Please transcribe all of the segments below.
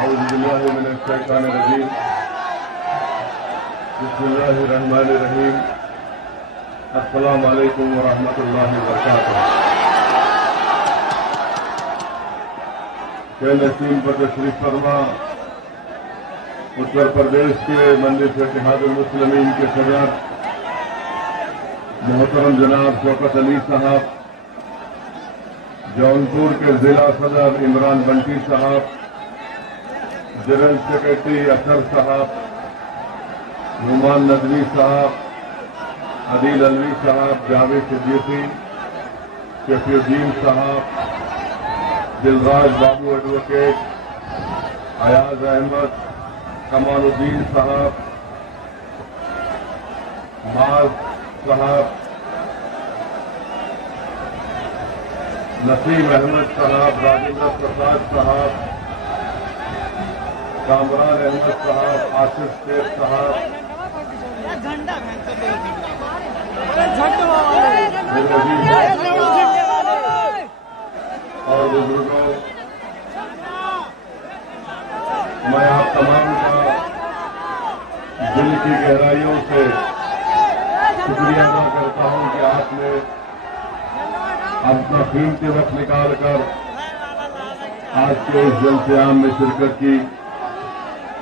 औज़ुबिल्लाहिमिनश्शैतानिर्रजीम। बिस्मिल्लाहिर्रहमानिर्रहीम। अस्सलामु अलैकुम वरहमतुल्लाहि वबरकातुहू। के नसीम पर तशरीफ फरमा उत्तर प्रदेश के मजलिस इत्तेहादुल मुस्लिमीन के सदर मोहतरम जनाब शौकत अली साहब, जौनपुर के जिला सदर इमरान बंटी साहब, जनरल सेक्रेटरी अख्तर साहब, नुमान नदवी साहब, अदील अलवी साहब, जावेद सिद्दीकी, शफीउद्दीन साहब, दिलराज बाबू एडवोकेट, अयाज अहमद, कमालुद्दीन साहब, माज साहब, नसीम अहमद साहब, राजेंद्र प्रसाद साहब, कामरान अहमद साहब, आसिफ शेख साहब, और बुजुर्गों, मैं आप तमाम का दिल की गहराइयों से शुक्रिया अदा करता हूं कि आपने अपना कीमती वक्त निकालकर आज के इस जलसे-आम में शिरकत की।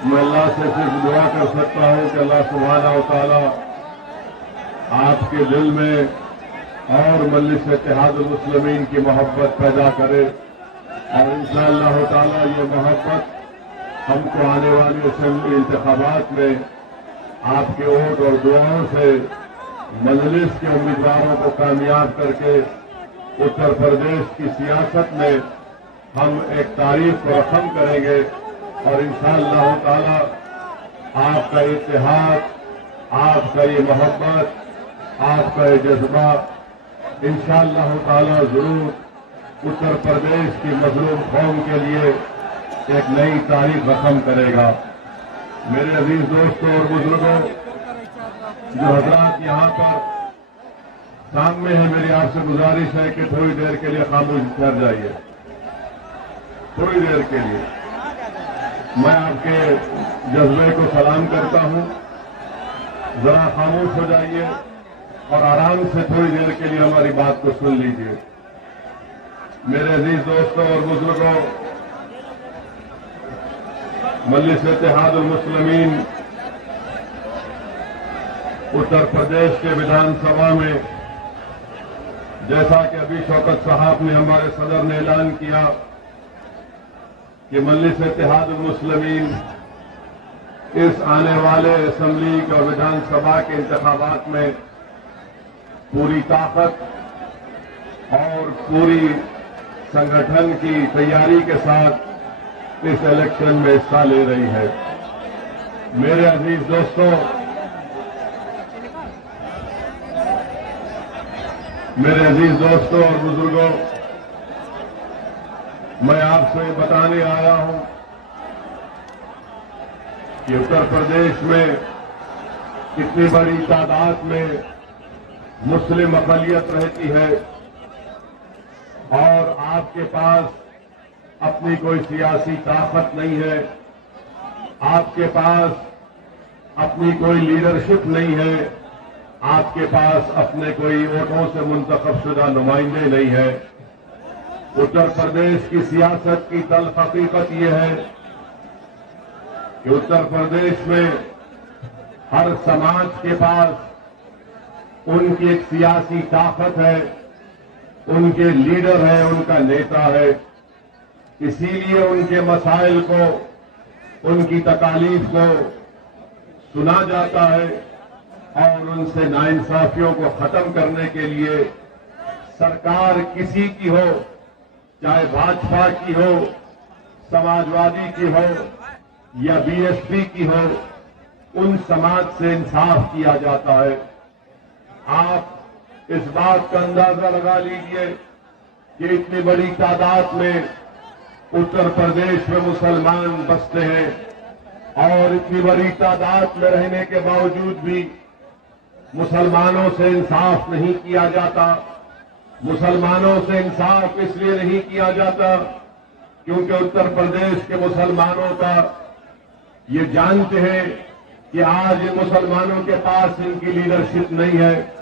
मैं अल्लाह से सिर्फ दुआ कर सकता हूं कि अल्लाह सुब्हानहू व तआला आपके दिल में और मजलिस इत्तेहादुल मुस्लिमीन की मोहब्बत पैदा करे और इंशाअल्लाह ताला ये मोहब्बत हमको आने वाले असेंबली इंतखाबात में आपके वोट और दुआओं से मजलिस के उम्मीदवारों को कामयाब करके उत्तर प्रदेश की सियासत में हम एक तारीख को रकम करेंगे और इंशाअल्लाह ताला आपका इत्तेहाद, आपका ये मोहब्बत, आपका ये जज्बा इंशाअल्लाह ताला जरूर उत्तर प्रदेश की मजलूम कौम के लिए एक नई तारीख रकम करेगा। मेरे अजीज दोस्तों और बुजुर्गों, जो हजरात यहाँ पर सामने हैं, मेरी आपसे गुजारिश है कि थोड़ी देर के लिए खामोश ठहर जाइए। थोड़ी देर के लिए मैं आपके जज्बे को सलाम करता हूँ। जरा खामोश हो जाइए और आराम से थोड़ी देर के लिए हमारी बात को सुन लीजिए। मेरे अजीज दोस्तों और बुजुर्गों, मजलिस इत्तेहादुल मुस्लिमीन उत्तर प्रदेश के विधानसभा में, जैसा कि अभी शौकत साहब ने, हमारे सदर ने ऐलान किया कि मजलिस इत्तेहादुल मुस्लिमीन इस आने वाले असेंबली और विधानसभा के इंतखाबात में पूरी ताकत और पूरी संगठन की तैयारी के साथ इस इलेक्शन में हिस्सा ले रही है। मेरे अजीज दोस्तों, मेरे अजीज दोस्तों और बुजुर्गों, मैं आपसे बताने आया हूं कि उत्तर प्रदेश में इतनी बड़ी तादाद में मुस्लिम अक़लियत रहती है और आपके पास अपनी कोई सियासी ताकत नहीं है, आपके पास अपनी कोई लीडरशिप नहीं है, आपके पास अपने कोई वोटों से मुंतखब शुदा नुमाइंदे नहीं है। उत्तर प्रदेश की सियासत की तल्ख हकीकत यह है कि उत्तर प्रदेश में हर समाज के पास उनकी एक सियासी ताकत है, उनके लीडर है, उनका नेता है। इसीलिए उनके मसाइल को, उनकी तकालीफ को सुना जाता है और उनसे नाइंसाफियों को खत्म करने के लिए सरकार किसी की हो, चाहे भाजपा की हो, समाजवादी की हो या बीएसपी की हो, उन समाज से इंसाफ किया जाता है। आप इस बात का अंदाजा लगा लीजिए कि इतनी बड़ी तादाद में उत्तर प्रदेश में मुसलमान बसते हैं और इतनी बड़ी तादाद में रहने के बावजूद भी मुसलमानों से इंसाफ नहीं किया जाता। मुसलमानों से इंसाफ इसलिए नहीं किया जाता क्योंकि उत्तर प्रदेश के मुसलमानों का ये जानते हैं कि आज इन मुसलमानों के पास इनकी लीडरशिप नहीं है,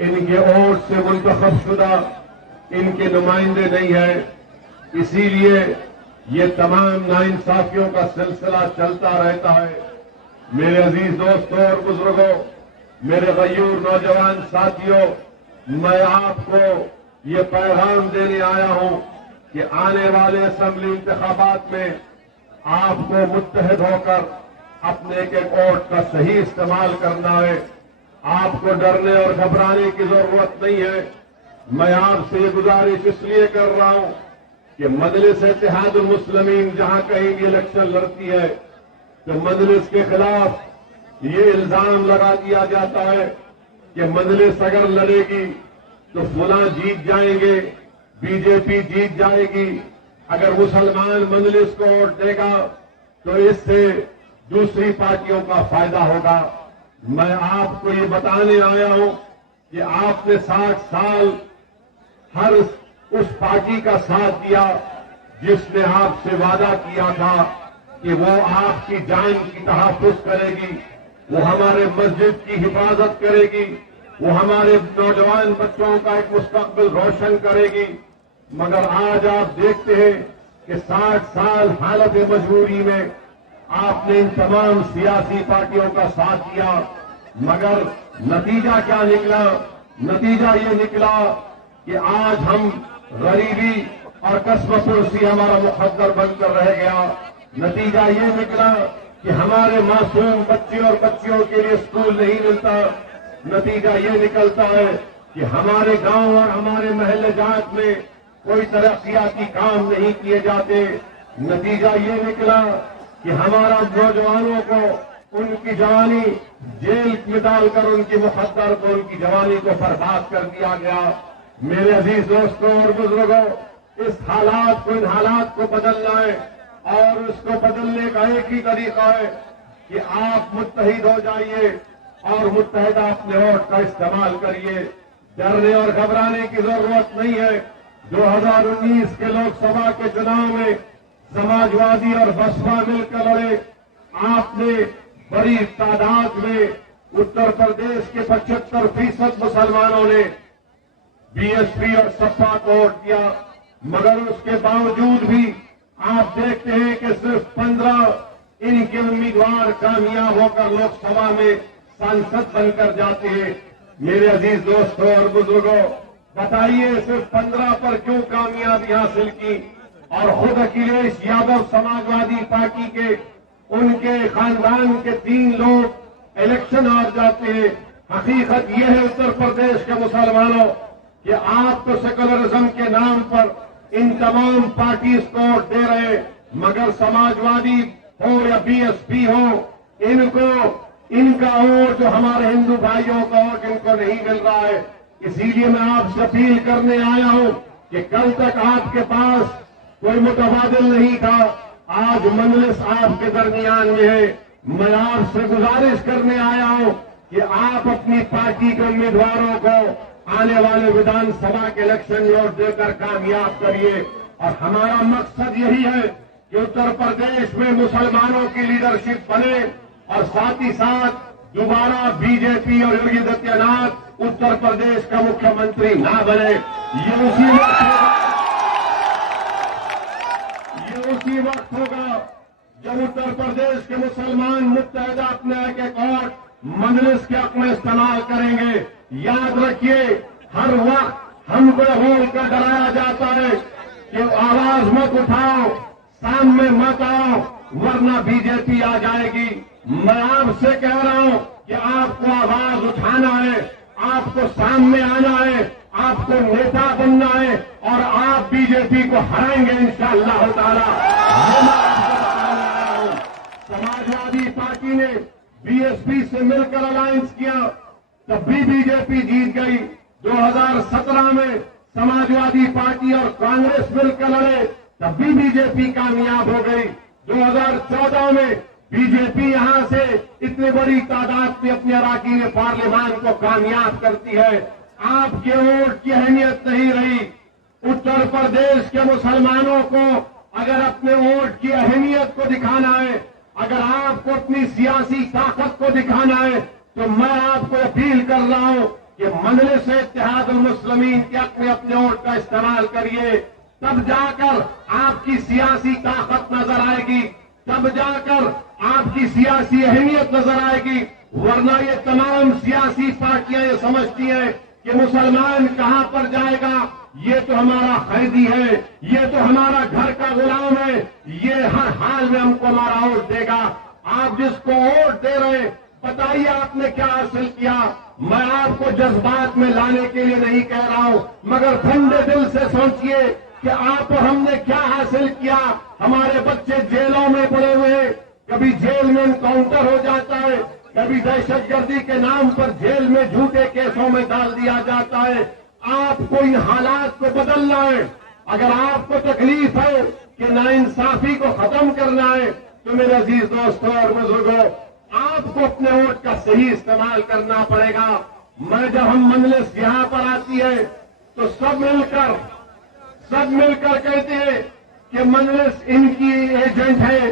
इनके वोट से मुंतखबशुदा इनके नुमाइंदे नहीं है। इसीलिए ये तमाम नाइंसाफियों का सिलसिला चलता रहता है। मेरे अजीज दोस्तों और बुजुर्गों, मेरे गयूर नौजवान साथियों, मैं आपको ये पैगाम देने आया हूं कि आने वाले असेंबली इंतखाबात में आपको मुत्तहिद होकर अपने एक एक वोट का सही इस्तेमाल करना है। आपको डरने और घबराने की जरूरत नहीं है। मैं आपसे ये गुजारिश इसलिए कर रहा हूं कि मजलिस इत्तेहादुल मुस्लिमीन जहां कहीं भी इलेक्शन लड़ती है तो मजलिस के खिलाफ ये इल्जाम लगा दिया जाता है कि मजलिस अगर लड़ेगी तो फुला जीत जाएंगे, बीजेपी जीत जाएगी। अगर मुसलमान मजलिस को वोट देगा तो इससे दूसरी पार्टियों का फायदा होगा। मैं आपको ये बताने आया हूं कि आपने 60 साल हर उस पार्टी का साथ दिया जिसने आपसे वादा किया था कि वो आपकी जान की तहफ्फुज़ करेगी, वो हमारे मस्जिद की हिफाजत करेगी, वो हमारे नौजवान बच्चों का एक मुस्तकबिल रोशन करेगी। मगर आज आप देखते हैं कि 60 साल हालत मजबूरी में आपने इन तमाम सियासी पार्टियों का साथ दिया, मगर नतीजा क्या निकला? नतीजा ये निकला कि आज हम गरीबी और कसमपुरसी हमारा मुकद्दर बनकर रह गया। नतीजा ये निकला कि हमारे मासूम बच्चे और बच्चियों के लिए स्कूल नहीं मिलता। नतीजा ये निकलता है कि हमारे गांव और हमारे महल्ले जात में कोई तरक्याती काम नहीं किए जाते। नतीजा ये निकला कि हमारा नौजवानों को उनकी जवानी जेल में डालकर उनकी मुकद्दर को, उनकी जवानी को बर्बाद कर दिया गया। मेरे अजीज दोस्तों और बुजुर्गों, इस हालात को, इन हालात को बदलना है और उसको बदलने का एक ही तरीका है कि आप मुत्तहिद हो जाइए और मुत्तहिदा अपने वोट का इस्तेमाल करिए। डरने और घबराने की जरूरत नहीं है। 2019 के लोकसभा के चुनाव में समाजवादी और बसपा मिलकर लड़े। आपने बड़ी तादाद में उत्तर प्रदेश के 75% मुसलमानों ने बीएसपी और सपा को वोट दिया, मगर उसके बावजूद भी आप देखते हैं कि सिर्फ 15 इनके उम्मीदवार कामयाब होकर लोकसभा में सांसद बनकर जाते हैं। मेरे अजीज दोस्तों और बुजुर्गों, बताइए सिर्फ 15 पर क्यों कामयाबी हासिल की? और खुद अखिलेश यादव समाजवादी पार्टी के उनके खानदान के 3 लोग इलेक्शन हार जाते हैं। हकीकत यह है उत्तर प्रदेश के मुसलमानों कि आप तो सेकुलरिज्म के नाम पर इन तमाम पार्टीज को वोट दे रहे, मगर समाजवादी हो या बीएसपी हो, इनका वोट जो हमारे हिंदू भाइयों का वोट इनको नहीं मिल रहा है। इसीलिए मैं आपसे अपील करने आया हूं कि कल तक आपके पास कोई मुतबादिल नहीं था, आज मजलिस आपके दरमियान में है। मैं आपसे गुजारिश करने आया हूं कि आप अपनी पार्टी के उम्मीदवारों को आने वाले विधानसभा के इलेक्शन में वोट देकर कामयाब करिए। और हमारा मकसद यही है कि उत्तर प्रदेश में मुसलमानों की लीडरशिप बने और साथ ही साथ दोबारा बीजेपी और योगी आदित्यनाथ उत्तर प्रदेश का मुख्यमंत्री ना बने। ये उसी वक्त होगा जब उत्तर प्रदेश के मुसलमान मुत्तहिदा अपने एक एक वोट मजलिस के हक में इस्तेमाल करेंगे। याद रखिए, हर वक्त हमको बोल कर डराया जाता है कि आवाज मत उठाओ, सामने मत आओ, वरना बीजेपी आ जाएगी। मैं आपसे कह रहा हूं कि आपको आवाज उठाना है, आपको सामने आना है, आपको नेता बनना है और आप बीजेपी को हराएंगे इंशाअल्लाह ताला। समाजवादी पार्टी ने बीएसपी से मिलकर अलायंस किया, तब भी बीजेपी जीत गई। 2017 में समाजवादी पार्टी और कांग्रेस मिलकर लड़े, तब भी बीजेपी कामयाब हो गई। 2014 में बीजेपी यहां से इतनी बड़ी तादाद में अपने अराकीन पार्लियामान को कामयाब करती है। आपके वोट की अहमियत नहीं रही। उत्तर प्रदेश के मुसलमानों को अगर अपने वोट की अहमियत को दिखाना है, अगर आपको अपनी सियासी ताकत को दिखाना है, तो मैं आपको अपील कर रहा हूं कि मजलिस इत्तेहादुल मुस्लिमीन के अपने अपने वोट का इस्तेमाल करिए। तब जाकर आपकी सियासी ताकत नजर आएगी, तब जाकर आपकी सियासी अहमियत नजर आएगी। वरना ये तमाम सियासी पार्टियां ये समझती हैं कि मुसलमान कहां पर जाएगा, ये तो हमारा कैदी है, ये तो हमारा घर का गुलाम है, ये हर हाल में हमको हमारा वोट देगा। आप जिसको वोट दे रहे हैं, बताइए आपने क्या हासिल किया। मैं आपको जज्बात में लाने के लिए नहीं कह रहा हूं, मगर ठंडे दिल से सोचिए कि आप और हमने क्या हासिल किया। हमारे बच्चे जेलों में पड़े हुए, कभी जेल में एनकाउंटर हो जाता है, कभी दहशतगर्दी के नाम पर जेल में झूठे केसों में डाल दिया जाता है। आपको इन हालात को बदलना है। अगर आपको तकलीफ है कि नाइंसाफी को खत्म करना है, तो मेरे अजीज दोस्तों और बुजुर्गों, आपको अपने वोट का सही इस्तेमाल करना पड़ेगा। मैं जब हम मजलिस यहां पर आती है, तो सब मिलकर कहते हैं कि मजलिस इनकी एजेंट है।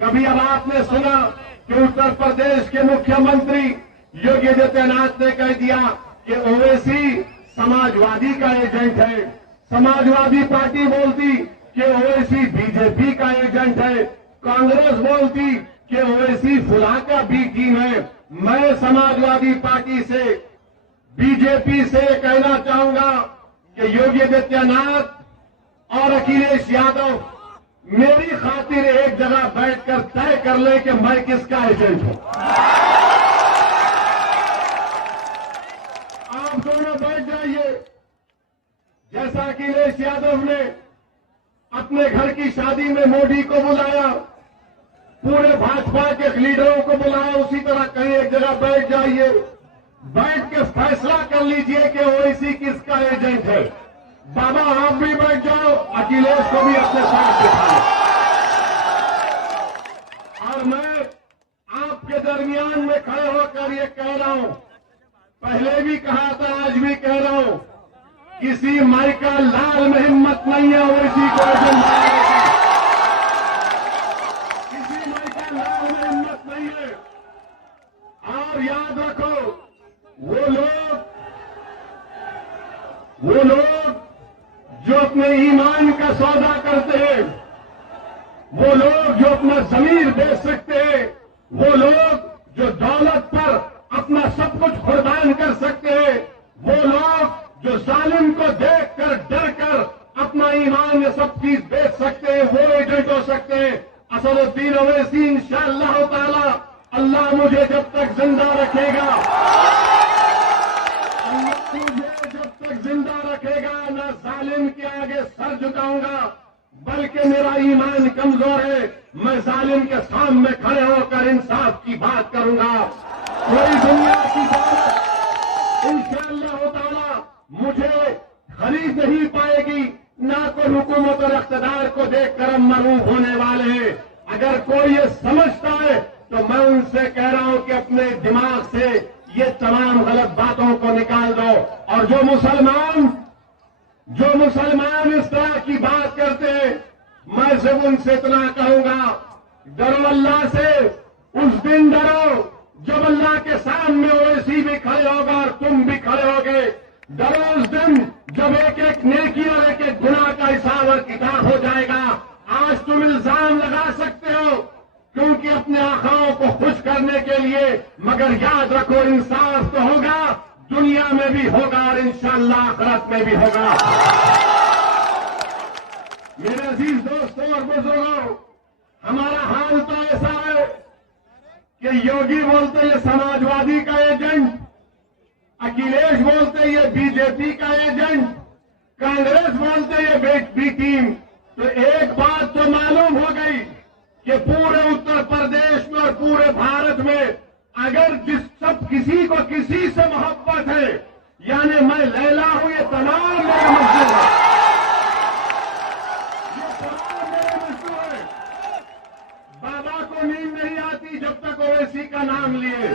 कभी अब आपने सुना कि उत्तर प्रदेश के मुख्यमंत्री योगी आदित्यनाथ ने कह दिया कि ओवैसी समाजवादी का एजेंट है। समाजवादी पार्टी बोलती कि ओवैसी बीजेपी का एजेंट है। कांग्रेस बोलती कि ओवैसी फुला का बी टीम है। मैं समाजवादी पार्टी से, बीजेपी से कहना चाहूंगा कि योगी आदित्यनाथ और अखिलेश यादव मेरी खातिर एक जगह बैठकर तय कर ले कि मैं किसका एजेंट हूं। आप दोनों बैठ जाइए। जैसा अखिलेश यादव ने अपने घर की शादी में मोदी को बुलाया, पूरे भाजपा के लीडरों को बुलाया, उसी तरह कहीं एक जगह बैठ जाइए, बैठ के फैसला कर लीजिए कि ओवैसी किसका एजेंट है। बाबा आप भी बैठ जाओ, अखिलेश को भी अपने साथ बिठाओ। और मैं आपके दरमियान में खड़े होकर ये कह रहा हूं, पहले भी कहा था, आज भी कह रहा हूं, किसी माइकल लाल में हिम्मत नहीं है ओवैसी को एजेंट बनाने की। किसी माइकल लाल में हिम्मत नहीं है। और याद रखो, वो लोग जो अपने ईमान का सौदा करते हैं, वो लोग जो अपना जमीर बेच सकते हैं, वो लोग जो दौलत पर अपना सब कुछ कुर्बान कर सकते हैं, वो लोग जो जालिम को देखकर डरकर अपना ईमान ये सब चीज बेच सकते हैं, वो एजेंट हो सकते हैं। असदुद्दीन ओवैसी इंशाअल्लाह ताला, अल्लाह मुझे जब तक जिंदा रखेगा, जब तक जिंदा रखेगा, ना जालिम के आगे सर झुकाऊंगा, बल्कि मेरा ईमान कमजोर है। मैं जालिम के सामने खड़े होकर इंसाफ की बात करूंगा। कोई दुनिया की दौलत इंशाअल्लाह ताला मुझे खरीद नहीं पाएगी, ना कोई हुकूमत और इख्तिदार को देखकर हम मरूफ होने वाले हैं। अगर कोई ये समझता है, तो मैं उनसे कह रहा हूं कि अपने दिमाग से ये तमाम गलत बातों को निकाल दो। और जो मुसलमान इस तरह की बात करते हैं, मैं सिर्फ उनसे इतना कहूंगा, डरो अल्लाह से। उस दिन डरो जब अल्लाह के सामने ओवैसी भी खड़े होगा और तुम भी खड़े होगे। डरो उस दिन जब एक एक नेकी और एक एक गुनाह का हिसाब और किताब हो जाएगा। आज तुम इल्जाम लगा सकते हो क्योंकि अपने आखाओं को खुश करने के लिए, मगर याद रखो इंसाफ तो होगा, दुनिया में भी होगा और इंशाअल्लाह आखिरत में भी होगा। मेरे अजीज दोस्तों और बुजुर्गों, हमारा हाल तो ऐसा है कि योगी बोलते ये समाजवादी का एजेंट, अखिलेश बोलते ये बीजेपी का एजेंट, कांग्रेस बोलते ये बी टीम। तो एक बात तो मालूम हो गई कि पूरे उत्तर प्रदेश में और पूरे भारत में अगर किसी को किसी से मोहब्बत है, यानी मैं लैला हूं, ये तमाम मेरे मजदूर है, ये तमाम मेरे मजदूर है। बाबा को नींद नहीं आती जब तक ओवैसी का नाम लिए।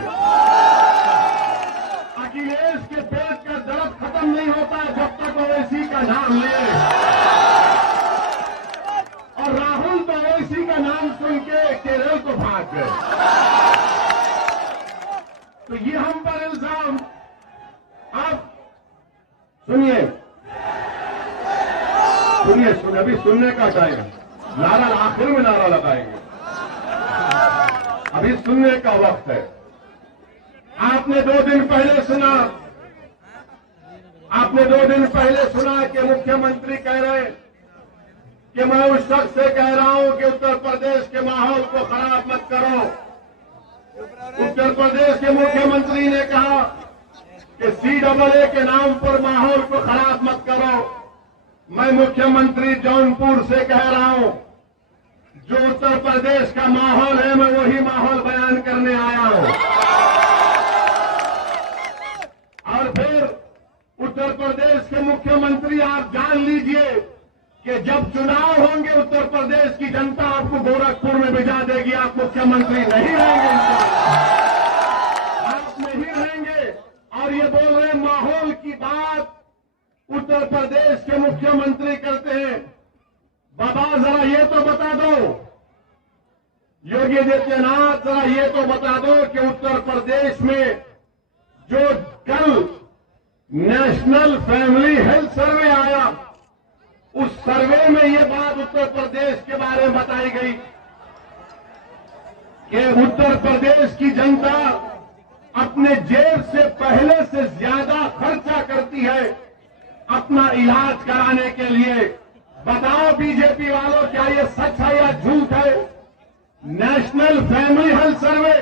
अखिलेश के पेट का दर्द खत्म नहीं होता जब तक ओवैसी का नाम लिए। और राहुल भाग गए। तो ये हम पर इल्जाम। आप सुनिए, अभी सुनने का टाइम, नारा आखिर में नारा लगाएंगे, अभी सुनने का वक्त है। आपने 2 दिन पहले सुना कि मुख्यमंत्री कह रहे हैं कि मैं उस शख्स से कह रहा हूं कि उत्तर प्रदेश के माहौल को खराब मत करो। उत्तर प्रदेश के मुख्यमंत्री ने कहा कि CAA के नाम पर माहौल को खराब मत करो। मैं मुख्यमंत्री जौनपुर से कह रहा हूं, जो उत्तर प्रदेश का माहौल है मैं वही माहौल बयान करने आया हूं। और फिर उत्तर प्रदेश के मुख्यमंत्री, आप जान लीजिए कि जब चुनाव होंगे उत्तर प्रदेश की जनता आपको गोरखपुर में भिजा देगी, आप मुख्यमंत्री नहीं रहेंगे, आप नहीं रहेंगे। और ये बोल रहे हैं माहौल की बात उत्तर प्रदेश के मुख्यमंत्री करते हैं। बाबा जरा ये तो बता दो, योगी आदित्यनाथ जरा ये तो बता दो कि उत्तर प्रदेश में जो कल नेशनल फैमिली हेल्थ सर्वे आया, उस सर्वे में ये बात उत्तर प्रदेश के बारे में बताई गई कि उत्तर प्रदेश की जनता अपने जेब से पहले से ज्यादा खर्चा करती है अपना इलाज कराने के लिए। बताओ बीजेपी वालों, क्या ये सच है या झूठ है? National family health survey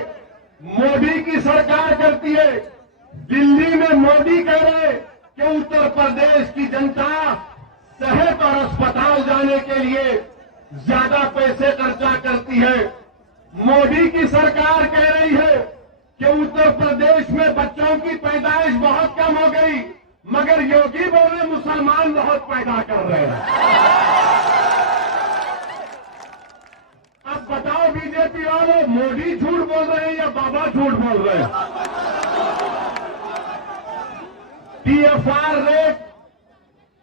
Modi की सरकार करती है। दिल्ली में मोदी कह रहे कि उत्तर प्रदेश की जनता सेहत और अस्पताल जाने के लिए ज्यादा पैसे खर्चा करती है। मोदी की सरकार कह रही है कि उत्तर प्रदेश में बच्चों की पैदाइश बहुत कम हो गई, मगर योगी बोले मुसलमान बहुत पैदा कर रहे हैं। अब बताओ बीजेपी वालों, मोदी झूठ बोल रहे हैं या बाबा झूठ बोल रहे हैं?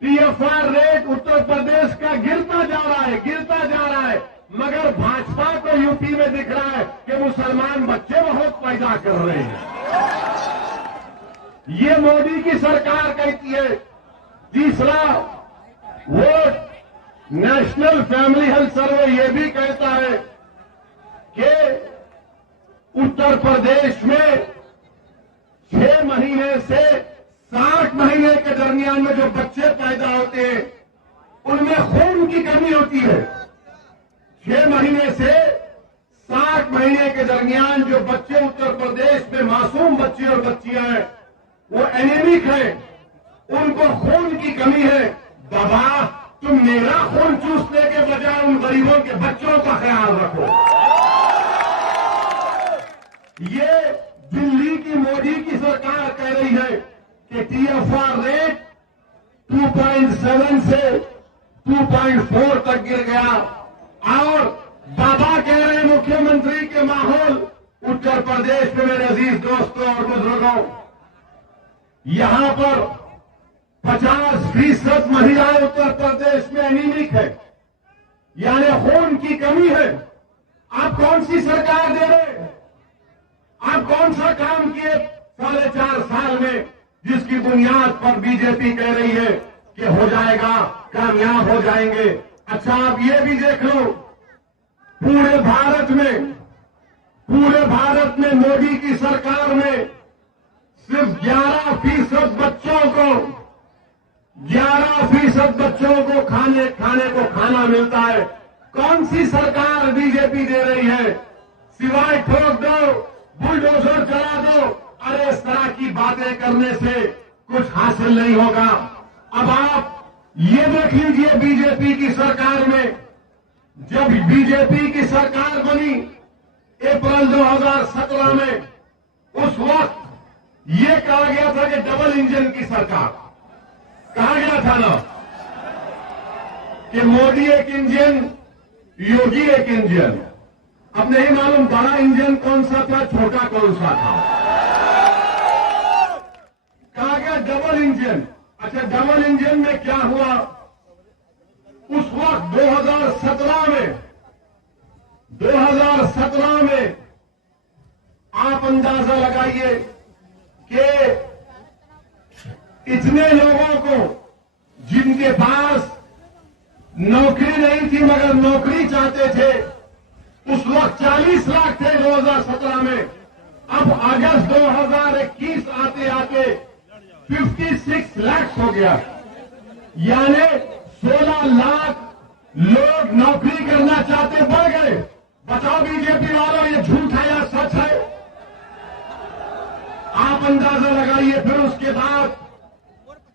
टीएफआर रेट उत्तर प्रदेश का गिरता जा रहा है, मगर भाजपा को यूपी में दिख रहा है कि मुसलमान बच्चे बहुत पैदा कर रहे हैं। ये मोदी की सरकार कहती है। तीसरा, वो नेशनल फैमिली हेल्थ सर्वे ये भी कहता है कि उत्तर प्रदेश में 6 महीने से 60 महीने के दरमियान में जो बच्चे पैदा होते हैं उनमें खून की कमी होती है। 6 महीने से 60 महीने के दरमियान जो बच्चे उत्तर प्रदेश में मासूम बच्चे और बच्चियां हैं वो एनीमिक है, उनको खून की कमी है। बाबा, तुम मेरा खून चूसने के बजाय उन गरीबों के बच्चों का ख्याल रखो। ये दिल्ली की मोदी की सरकार कह रही है कि टीएफआर रेट 2.7 से 2.4 तक गिर गया। और बाबा कह रहे हैं मुख्यमंत्री के माहौल उत्तर प्रदेश में, मेरे अजीज दोस्तों और बुजुर्गों, यहां पर 50% महिलाएं उत्तर प्रदेश में एनीमिक है, यानी खून की कमी है। आप कौन सी सरकार दे रहे हैं? आप कौन सा काम किए 4.5 साल में जिसकी बुनियाद पर बीजेपी कह रही है कि हो जाएगा, कामयाब हो जाएंगे? अच्छा, आप ये भी देख लो, पूरे भारत में मोदी की सरकार में सिर्फ 11% बच्चों को खाना मिलता है। कौन सी सरकार बीजेपी दे रही है? सिवाय ठोक दो, बुलडोजर चला दो, अरे इस तरह की बातें करने से कुछ हासिल नहीं होगा। अब आप ये देख लीजिए, बीजेपी की सरकार में, जब बीजेपी की सरकार बनी अप्रैल 2017 में, उस वक्त ये कहा गया था कि डबल इंजन की सरकार, कहा गया था ना कि मोदी एक इंजन, योगी एक इंजन। अब नहीं मालूम बड़ा इंजन कौन सा था, छोटा कौन सा था। कहा गया डबल इंजन। अच्छा, डबल इंजन में क्या हुआ? उस वक्त 2017 में लगाइए कि इतने लोगों को जिनके पास नौकरी नहीं थी मगर नौकरी चाहते थे, उस वक्त 40 लाख थे 2017 में, अब अगस्त 2021 आते आते 56 लाख हो गया, यानी 16 लाख लोग नौकरी करना चाहते बढ़ गए। बताओ बीजेपी वालों, ये झूठ है या सच है? आप अंदाजा लगाइए। फिर उसके बाद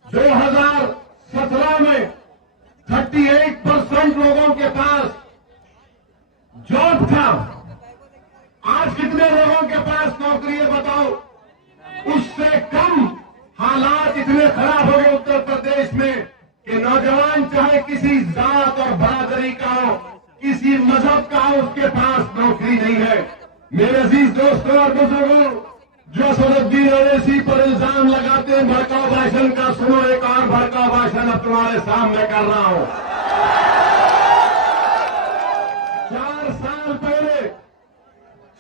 2017 में 38% लोगों के पास जॉब था। आज कितने लोगों के पास नौकरी है बताओ? उससे कम हालात इतने खराब हो गए उत्तर प्रदेश में कि नौजवान चाहे किसी जात और बरादरी का हो, किसी मजहब का हो, उसके पास नौकरी नहीं है। मेरे अजीज दोस्तों और बुजुर्गों, जो असदुद्दीन ओवैसी पर इल्जाम लगाते हैं भड़काऊ भाषण का, सुनो एक और भड़काऊ भाषण अब तुम्हारे सामने कर रहा हूं।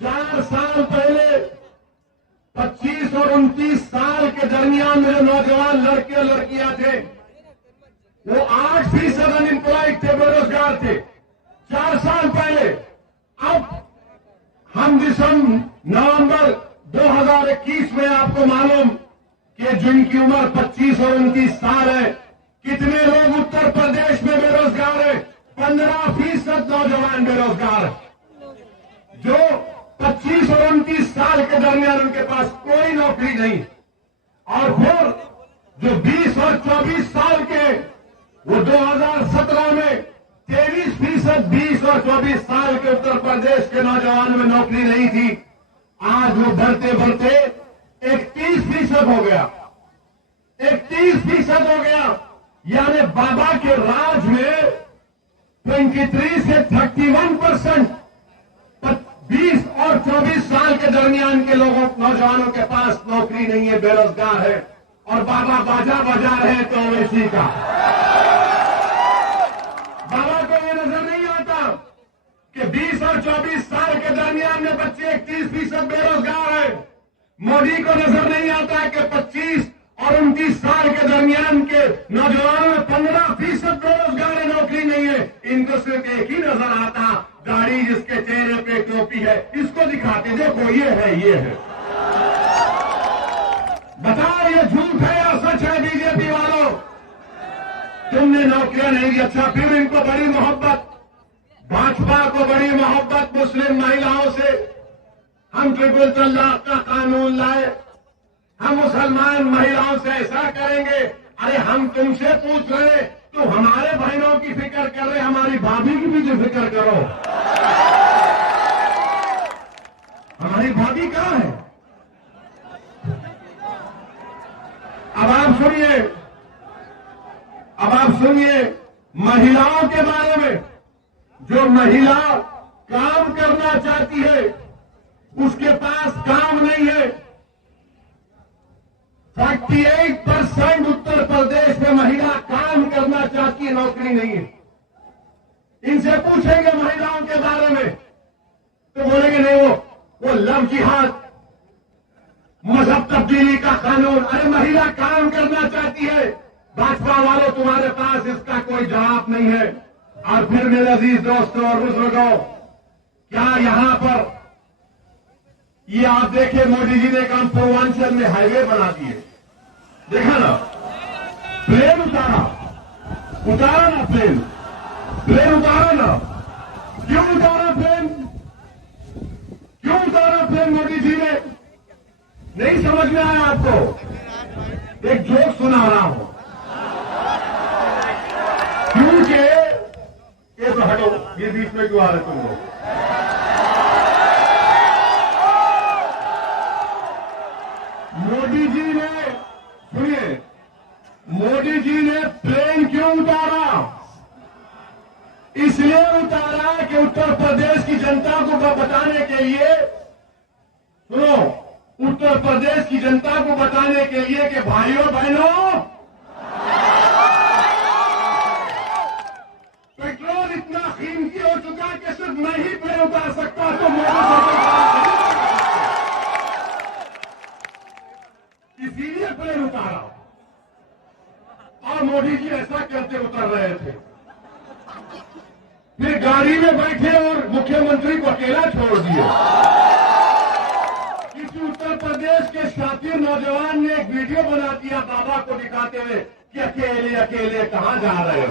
4 साल पहले 25 और 29 साल के दरमियान में जो नौजवान लड़के और लड़कियां थे वो 8% अनएम्प्लॉयड थे, बेरोजगार थे 4 साल पहले। अब हम नवंबर 2021 में आपको मालूम कि जिनकी उम्र 25 और 29 साल है, कितने लोग उत्तर प्रदेश में बेरोजगार है? 15% नौजवान बेरोजगार है, जो 25 और 29 साल के दरमियान उनके पास कोई नौकरी नहीं। और फिर जो 20 और 24 साल के, वो 2017 में 23% 20 और 24 साल के उत्तर प्रदेश के नौजवानों में नौकरी नहीं थी। आज वो बढ़ते बढ़ते 31% हो गया, 31% हो गया। यानी बाबा के राज में 23 से 31% 20 और 24 साल के दरमियान के लोगों नौजवानों के पास नौकरी नहीं है, बेरोजगार है। और बाबा बाजा बजा रहे हैं तो ओवैसी का। बाबा को ये नजर नहीं आता कि 20 और 24 साल के दरमियान में बच्चे 31% बेरोजगार है। मोदी को नजर नहीं आता है कि 25 और 29 साल के दरमियान के नौजवानों में 15% बेरोजगार है, नौकरी नहीं है। इनको सिर्फ एक ही नजर आता, दाढ़ी जिसके चेहरे पे टोपी है, इसको दिखाते देखो ये है, ये है। बताओ ये झूठ है या सच है? बीजेपी वालों, तुमने नौकरियां नहीं दी। अच्छा, फिर इनको बड़ी मोहब्बत, भाजपा को बड़ी मोहब्बत मुस्लिम महिलाओं से। हम ट्रिपल तलाक का कानून लाए, हम मुसलमान महिलाओं से ऐसा करेंगे। अरे हम तुमसे पूछ रहे, तो हमारे बहनों की फिक्र कर रहे, हमारी भाभी की भी जो फिक्र करो। हमारी भाभी कहां है? अब आप सुनिए महिलाओं के बारे में। जो महिला काम करना चाहती है उसके पास काम नहीं है। 38% उत्तर प्रदेश में महिला काम करना चाहती है, नौकरी नहीं है। इनसे पूछेंगे महिलाओं के बारे में तो बोलेंगे नहीं, वो लव जिहाद, मजहब तब्दीली का कानून। अरे महिला काम करना चाहती है, भाजपा वालों तुम्हारे पास इसका कोई जवाब नहीं है। और फिर मेरे अजीज दोस्तों और बुजुर्गों, क्या यहां पर ये आप देखिए मोदी जी ने काम पूर्वांचल में हाईवे बना दिए, देखा ना? प्लेन उतारा ना, प्लेन उतारा ना। क्यों उतारा प्लेन? मोदी जी ने? नहीं समझ में आया आपको? एक जोक सुना रहा हूं। क्योंकि ये तो हटो, ये बीच में क्यों आ रहे तुम लोग? मोदी जी ने, सुनिए, मोदी जी ने प्लेन क्यों उतारा? इसलिए उतारा कि उत्तर प्रदेश की जनता को बताने के लिए, सुनो, उत्तर प्रदेश की जनता को बताने के लिए कि भाइयों बहनों, पेट्रोल इतना कीमती हो चुका कि सिर्फ मैं ही प्लेन उतार सकता, तो मोदी सरकार छोड़ दिए। किसी उत्तर प्रदेश के शातिर नौजवान ने एक वीडियो बना दिया बाबा को दिखाते हुए कि अकेले अकेले कहां जा रहे हो।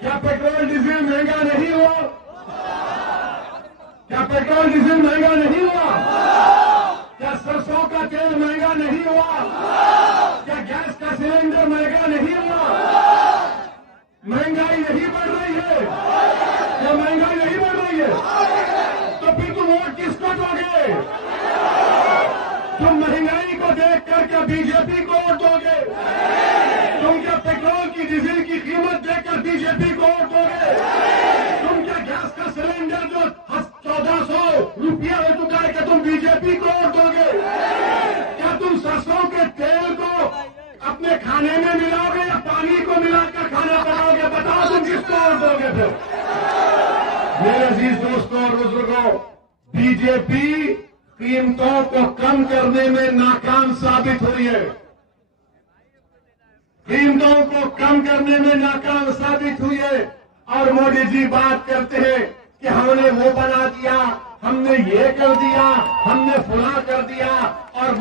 क्या पेट्रोल डीजल महंगा नहीं हुआ? क्या पेट्रोल डीजल महंगा नहीं हुआ? क्या सरसों का तेल महंगा नहीं हुआ? क्या गैस का सिलेंडर महंगा नहीं हुआ? महंगाई नहीं बढ़ रही है? क्या महंगाई नहीं बढ़ रही है? तो फिर तुम वोट किसको दोगे? तुम महंगाई को देख कर क्या बीजेपी को वोट दोगे? तुम क्या पेट्रोल की डीजल की कीमत देखकर बीजेपी को वोट दोगे? तुम क्या गैस का सिलेंडर जो 1400 रुपया हो चुका है क्या तुम बीजेपी को वोट दोगे? क्या तुम सरसों के तेल को अपने खाने में मिलाओगे या पानी को मिलाकर खाना बनाओगे? बताओ तुम किसको वोट दोगे फिर? मेरे अजीज दोस्तों और बुजुर्गों, बीजेपी कीमतों को कम करने में नाकाम साबित हुई है। कीमतों को कम करने में नाकाम साबित हुई है। और मोदी जी बात करते हैं कि हमने वो बना दिया, हमने ये कर दिया, हमने फुला कर दिया। और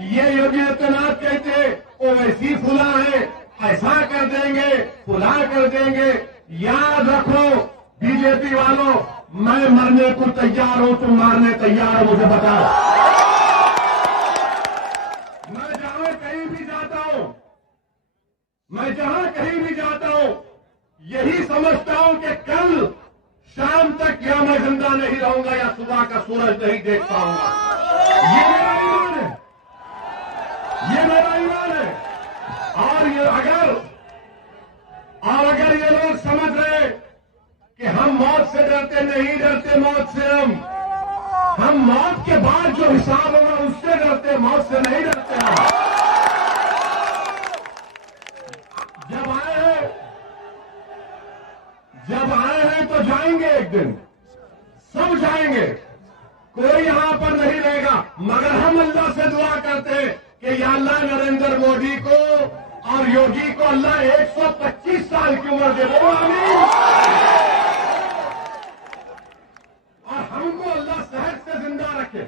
ये योगी आदित्यनाथ कहते ओवैसी फुला है, ऐसा कर देंगे, फुला कर देंगे। याद रखो बीजेपी वालों, मैं मरने को तैयार हूं, तुम मारने तैयार हो, मुझे बताओ। मैं जहां कहीं भी जाता हूं, मैं जहां कहीं भी जाता हूं, यही समझता हूं कि कल शाम तक या मैं जिंदा नहीं रहूंगा या सुबह का सूरज नहीं देख पाऊंगा। ये मेरा ईमान है, ये मेरा ईमान है। और अगर ये लोग समझ रहे कि हम मौत से डरते, नहीं डरते मौत से। हम मौत के बाद जो हिसाब होगा उससे डरते, मौत से नहीं डरते हम। जब आए हैं तो जाएंगे, एक दिन सब जाएंगे, कोई यहां पर नहीं रहेगा। मगर हम अल्लाह से दुआ करते हैं कि या अल्लाह नरेंद्र मोदी को और योगी को अल्लाह 125 साल की उम्र दे दो, आमीन। और हमको अल्लाह सेहत से जिंदा रखे,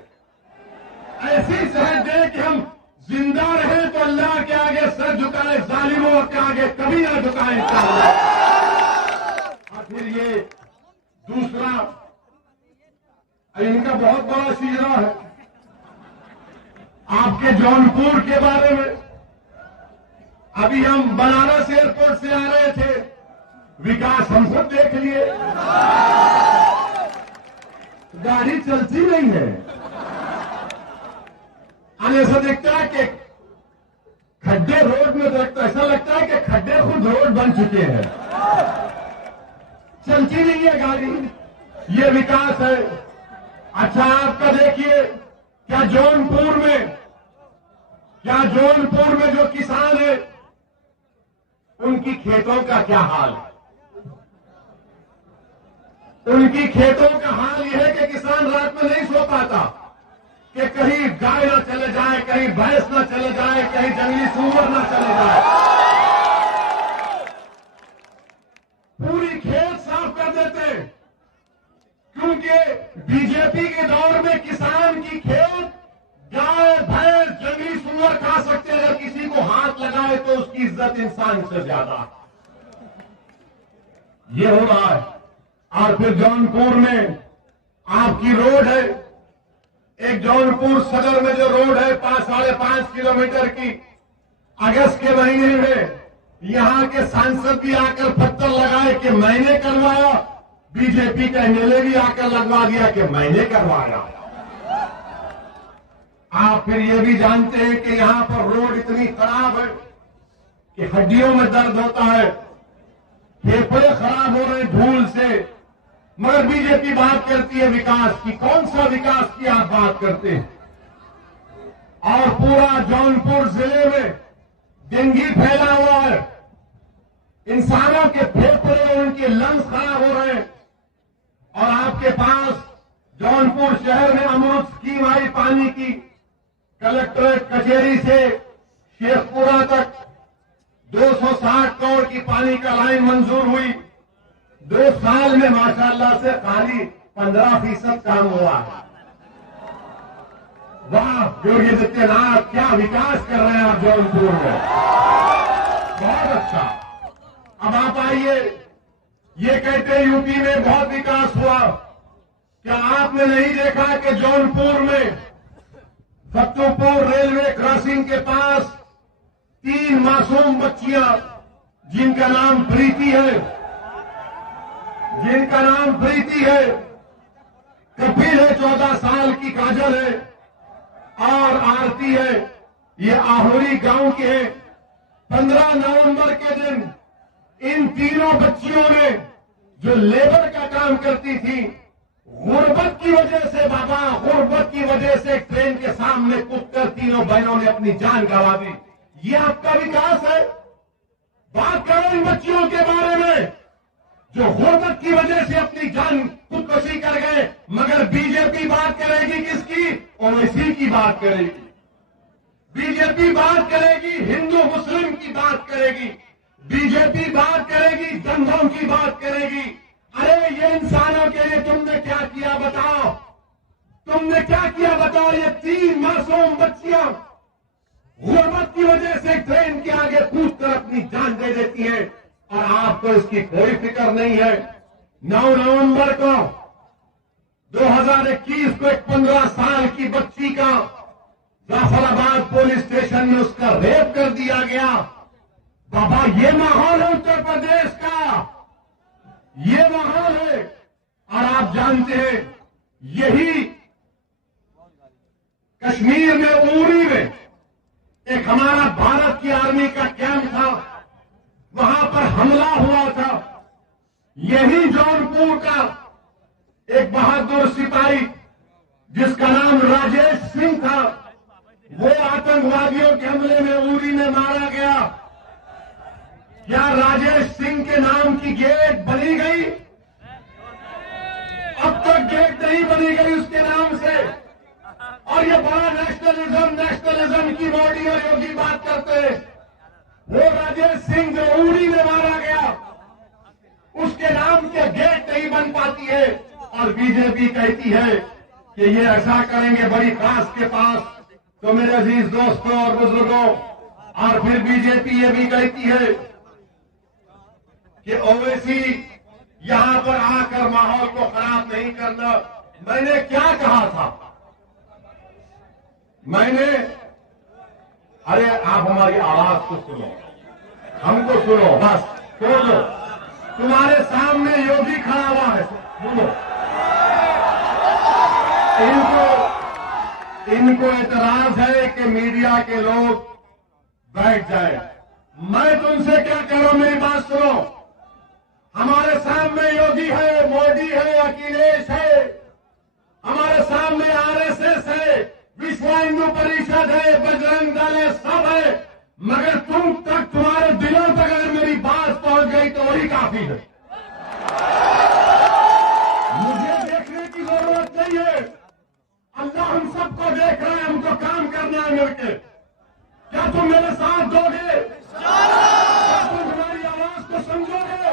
ऐसी सेहत दे कि हम जिंदा रहे तो अल्लाह के आगे सर झुकाए, जालिमों के आगे कभी ना झुकाए इंशाअल्लाह। और फिर ये दूसरा, इनका बहुत बड़ा सीजरा है आपके जौनपुर के बारे में। अभी हम बनारस एयरपोर्ट से आ रहे थे, विकास हम सब देख लिए, गाड़ी चलती नहीं है। ऐसा दिखता है कि खड्डे रोड में देखता, ऐसा लगता है कि खड्डे खुद रोड बन चुके हैं, चलती नहीं है गाड़ी। ये विकास है। अच्छा आपका देखिए, क्या जौनपुर में जो किसान है उनकी खेतों का क्या हाल है? उनकी खेतों का हाल यह है कि किसान रात में नहीं सो पाता कि कहीं गाय ना चले जाए, कहीं भैंस ना चले जाए, कहीं जंगली सूअर ना चले जाए। पूरी खेत साफ कर देते, क्योंकि बीजेपी के दौर में किसान की खेत गाय भैंस जंगली सूअर खा सकते हैं, अगर किसी को हाथ लगाए तो उसकी इज्जत इंसान से ज्यादा। ये हो रहा है। और फिर जौनपुर में आपकी रोड है, एक जौनपुर सदर में जो रोड है 5-5.5 किलोमीटर की, अगस्त के महीने में यहां के सांसद भी आकर पत्थर लगाए कि मैंने करवाया, बीजेपी का एमएलए भी आकर लगवा दिया कि मैंने करवाया। आप फिर ये भी जानते हैं कि यहां पर रोड इतनी खराब है कि हड्डियों में दर्द होता है, फेफड़े खराब हो रहे हैं धूल से। मगर बीजेपी बात करती है विकास की। कौन सा विकास की आप बात करते हैं? और पूरा जौनपुर जिले में डेंगू फैला हुआ है, इंसानों के फेफड़े, उनके लंग्स खराब हो रहे हैं। और आपके पास जौनपुर शहर में अमृत स्कीम आई पानी की, कलेक्ट्रेट कचहरी से शेखपुरा तक 260 करोड़ की पानी का लाइन मंजूर हुई। 2 साल में माशाअल्लाह से खाली 15% काम हुआ है। वाह योगी आदित्यनाथ, क्या विकास कर रहे हैं आप जौनपुर में, बहुत अच्छा। अब आप आइए, ये कहते हैं यूपी में बहुत विकास हुआ, क्या आपने नहीं देखा कि जौनपुर में फतेहपुर रेलवे क्रॉसिंग के पास 3 मासूम बच्चियां जिनका नाम प्रीति है, कपिल है 14 साल की, काजल है और आरती है, ये आहोरी गांव के हैं। 15 नवंबर के दिन इन तीनों बच्चियों ने जो लेबर का काम करती थी, गुर्बत की वजह से, बाबा गुर्बत की वजह से ट्रेन के सामने कूदकर तीनों बहनों ने अपनी जान गंवा दी। ये आपका विकास है? बात करो इन बच्चियों के बारे में जो गुर्बत की वजह से अपनी जान खुदकुशी कर गए। मगर बीजेपी बात करेगी किसकी? ओवैसी की बात करेगी। बीजेपी बात करेगी हिंदू मुस्लिम की बात करेगी, बीजेपी बात करेगी दंगों की बात करेगी। अरे ये इंसानों के लिए तुमने क्या किया बताओ, तुमने क्या किया बताओ। ये 3 मासूम बच्चियां गुर्बत की वजह से ट्रेन के आगे कूदकर अपनी जान दे देती हैं और आपको इसकी कोई फिक्र नहीं है। 9 नवंबर को 2021 को एक 15 साल की बच्ची का जाफराबाद पुलिस स्टेशन में उसका रेप कर दिया गया। बाबा ये माहौल है उत्तर प्रदेश का, ये माहौल है। और आप जानते हैं यही कश्मीर में उरी में एक हमारा भारत की आर्मी का कैंप था, वहां पर हमला हुआ था। यही जौनपुर का एक बहादुर सिपाही जिसका नाम राजेश सिंह था, वो आतंकवादियों के हमले में उरी में मारा गया। क्या राजेश सिंह के नाम की गेट बनी गई? अब तक गेट नहीं बनी गई उसके नाम से। और ये बड़ा नेशनलिज्म की मोदी और योगी बात करते हैं। वो राजेश सिंह जो उरी में मारा गया, उसके नाम के गेट नहीं बन पाती है। और बीजेपी कहती है कि ये ऐसा करेंगे बड़ी खास के पास। तो मेरे अजीज दोस्तों और बुजुर्गों, और फिर बीजेपी ये भी कहती है कि ओवैसी यहां पर आकर माहौल को खराब नहीं करना। मैंने क्या कहा था? अरे आप हमारी आवाज को सुनो, हमको सुनो, बस छोड़ दो। तुम्हारे सामने योगी खड़ा हुआ है, सुनो। इनको एतराज है कि मीडिया के लोग बैठ जाए। मैं तुमसे क्या कह रहा हूं, मेरी बात सुनो। हमारे सामने योगी है, मोदी है, अखिलेश है, हमारे सामने आरएसएस है, विश्व हिंदू परिषद है, बजरंग दल है, सब है। मगर तुम्हारे दिलों तक अगर मेरी बात पहुंच गई तो वही काफी है। मुझे देखने की जरूरत नहीं है, अल्लाह हम सबको देख रहे हैं, हमको काम करना है मिलकर। क्या तुम मेरे साथ दोगे? क्या तुम हमारी आवाज को समझोगे?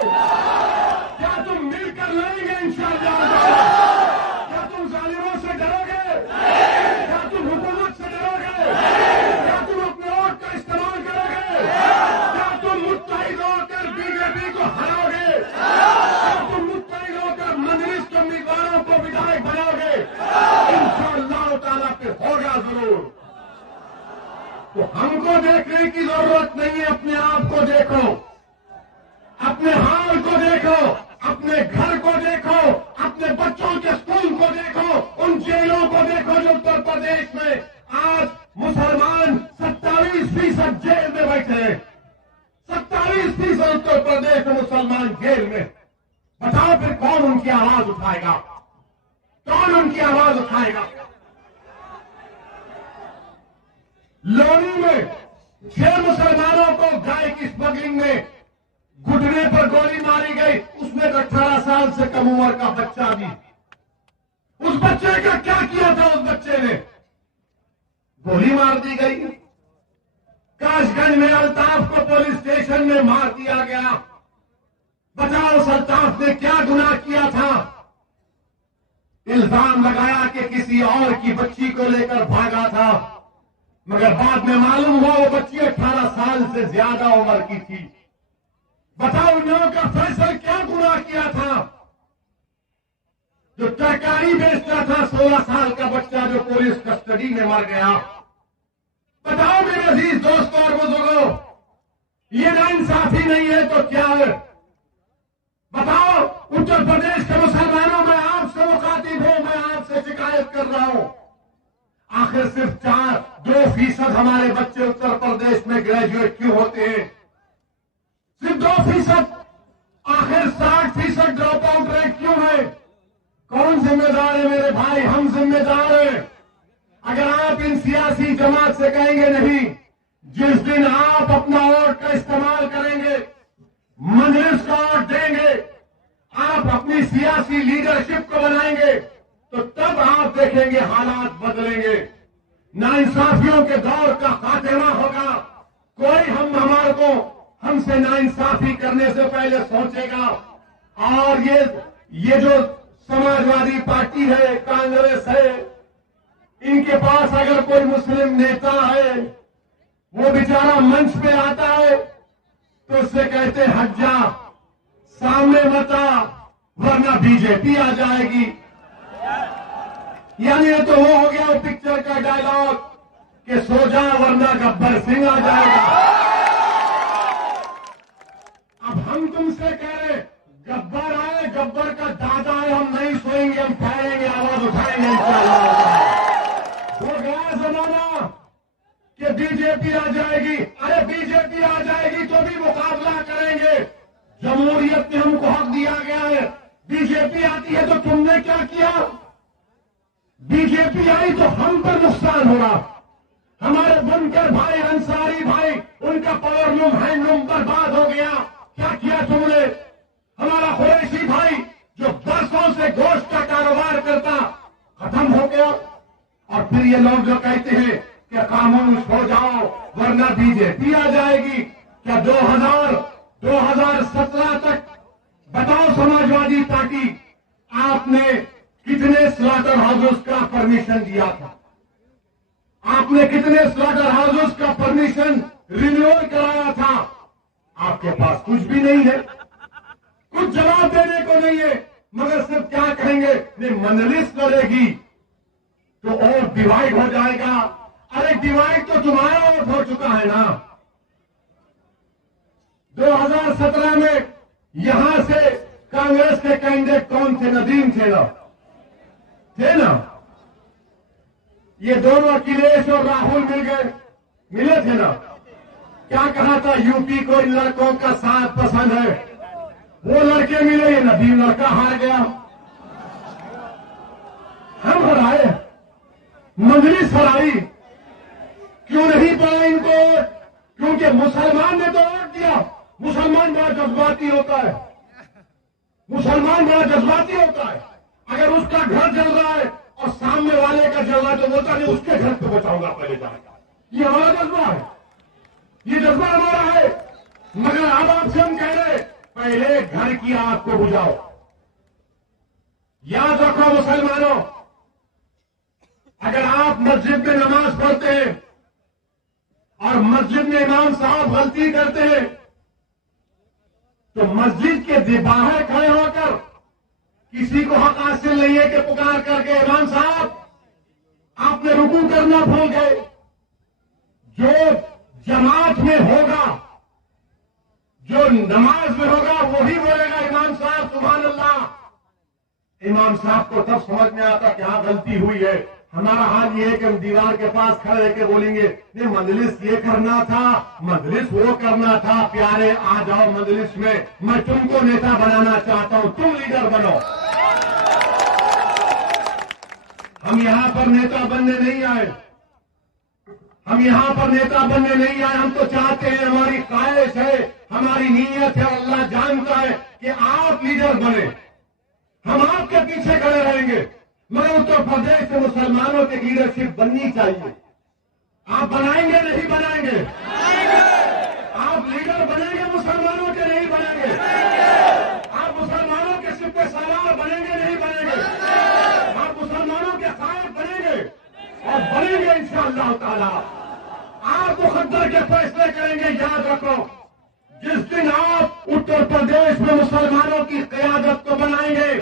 क्या तुम मिलकर लड़ेंगे इंशाअल्लाह? क्या तुम जालिमों से डरोगे? क्या तुम हुकूमत से डरोगे? क्या तुम अपने वोट का इस्तेमाल करोगे? क्या तुम मुत्तहिद होकर बीजेपी को हराओगे? क्या तुम मुत्तहिद होकर मजलिस के उम्मीदवारों को विधायक बनाओगे? इंशाअल्लाह ताला पे होगा जरूर। तो हमको देखने की जरूरत नहीं है, अपने आप को देखो, अपने हाल को देखो, अपने घर को देखो, अपने बच्चों के स्कूल को देखो, उन जेलों को देखो जो उत्तर प्रदेश में आज मुसलमान 27% जेल में बैठे हैं। 27% उत्तर प्रदेश में मुसलमान जेल में। बताओ फिर कौन उनकी आवाज उठाएगा? कौन उनकी आवाज उठाएगा? लोनी में 6 मुसलमानों को गाय की स्मगलिंग में घुटने पर गोली मारी गई, उसमें 18 साल से कम उम्र का बच्चा भी। उस बच्चे का क्या किया था? उस बच्चे ने गोली मार दी गई। काशगंज में अल्ताफ को पुलिस स्टेशन में मार दिया गया। बताओ अल्ताफ ने क्या गुनाह किया था? इल्जाम लगाया कि किसी और की बच्ची को लेकर भागा था, मगर बाद में मालूम हुआ वो बच्ची 18 साल से ज्यादा उम्र की थी। बताओ इन लोगों का फैसल क्या गुनाह किया था? जो तरकारी बेचता था 16 साल का बच्चा जो पुलिस कस्टडी में मर गया। बताओ मेरे अजीज दोस्तों और बुजुर्गों, ये नाइंसाफी नहीं है तो क्या है? बताओ उत्तर प्रदेश के मुसलमानों, मैं आपसे मुखातिब हूं, मैं आपसे शिकायत कर रहा हूं। आखिर सिर्फ 2% हमारे बच्चे उत्तर प्रदेश में ग्रेजुएट क्यों होते हैं? सिर्फ 2%। आखिर 60% ड्रॉप आउट रेट क्यों है? कौन जिम्मेदार है मेरे भाई? हम जिम्मेदार हैं। अगर आप इन सियासी जमात से कहेंगे नहीं, जिस दिन आप अपना वोट का इस्तेमाल करेंगे, मजलिस का वोट देंगे, आप अपनी सियासी लीडरशिप को बनाएंगे, तो तब आप देखेंगे हालात बदलेंगे, नाइंसाफियों के दौर का खात्मा होगा। कोई हमसे नाइंसाफी करने से पहले सोचेगा। और ये जो समाजवादी पार्टी है, कांग्रेस है, इनके पास अगर कोई मुस्लिम नेता है, वो बेचारा मंच पे आता है तो उससे कहते हट जा, सामने मत आ, वरना बीजेपी आ जाएगी। यानी ये तो वो हो गया वो पिक्चर का डायलॉग कि सो जा वरना गब्बर सिंह आ जाएगा। अब हम तुमसे कह रहे गब्बर आए, गब्बर का दादा है, हम नहीं सोएंगे, हम ठहरेंगे, आवाज उठाएंगे इंशाअल्लाह। हो गया जमाना कि बीजेपी आ जाएगी। अरे बीजेपी आ जाएगी तो भी मुकाबला करेंगे। जमहूरियत ने हमको हक दिया गया है। बीजेपी आती है तो तुमने क्या किया? बीजेपी आई तो हम पर नुकसान हो रहा। हमारे बुनकर भाई, अंसारी भाई, उनका पावरलूम हैंडलूम बर्बाद हो गया। क्या किया तुमने? हमारा कुरैशी भाई जो बरसों से गोश्त का कारोबार करता, खत्म हो गया। और फिर ये लोग जो कहते हैं कि खामोश हो जाओ वरना बीजेपी आ जाएगी। क्या 2017 तक बताओ समाजवादी पार्टी आपने कितने स्लॉटर हाउसेस का परमिशन दिया था? आपने कितने स्लॉटर हाउसेस का परमिशन रिन्यूअल कराया था? आपके पास कुछ भी नहीं है, कुछ जवाब देने को नहीं है, मगर सिर्फ क्या कहेंगे, नहीं मजलिस लड़ेगी तो और डिवाइड हो जाएगा। अरे डिवाइड तो तुम्हारा वोट हो चुका है ना। 2017 में यहां से कांग्रेस के कैंडिडेट कौन थे? नदीम थे ना? ये दोनों अखिलेश और राहुल मिले थे ना? क्या कहा था? यूपी को इन लड़कों का साथ पसंद है। वो लड़के मिले, ये नदीम लड़का हार गया। हम हराए, मजलिस हराई। क्यों नहीं पड़ा इनको? क्योंकि मुसलमान ने तो वोट दिया। मुसलमान बड़ा जज्बाती होता है। मुसलमान बड़ा जज्बाती होता है। अगर उसका घर जल रहा है और सामने वाले का जल रहा है तो बोलता नहीं उसके घर को बचाऊंगा पहले जाएगा। ये हमारा जज्बा है, ये जज्बा हमारा है। मगर अब आपसे हम कह रहे पहले घर की आग को बुझाओ। याद रखो मुसलमानों, अगर आप मस्जिद में नमाज पढ़ते हैं और मस्जिद में इमाम साहब गलती करते हैं तो मस्जिद के बाहर खड़े होकर किसी को हक हासिल नहीं है कि पुकार करके इमाम साहब आपने रुकू करना भूल गए। जो जमात में होगा, जो नमाज में होगा, वही बोलेगा इमाम साहब सुभान अल्लाह। इमाम साहब को तब समझ में आता कि हाँ गलती हुई है। हमारा हाल ये है कि हम दीवार के पास खड़े रहकर बोलेंगे नहीं मजलिस ये करना था, मजलिस वो करना था। प्यारे आ जाओ मजलिस में, मैं तुमको नेता बनाना चाहता हूं, तुम लीडर बनो। हम यहां पर नेता बनने नहीं आए, हम यहां पर नेता बनने नहीं आए। हम तो चाहते हैं, हमारी ख्वाहिश है, हमारी नीयत है, अल्लाह जानता है कि आप लीडर बने। हम आपके पीछे खड़े रहेंगे, मगर उत्तर प्रदेश के मुसलमानों की लीडरशिप बननी चाहिए। आप बनाएंगे नहीं बनाएंगे? आप लीडर बनेंगे मुसलमानों के नहीं बनेंगे? इंशाअल्लाह ताला। आप मुकद्दर के फैसले करेंगे। याद रखो, जिस दिन आप उत्तर प्रदेश में मुसलमानों की क़यादत को बनाएंगे,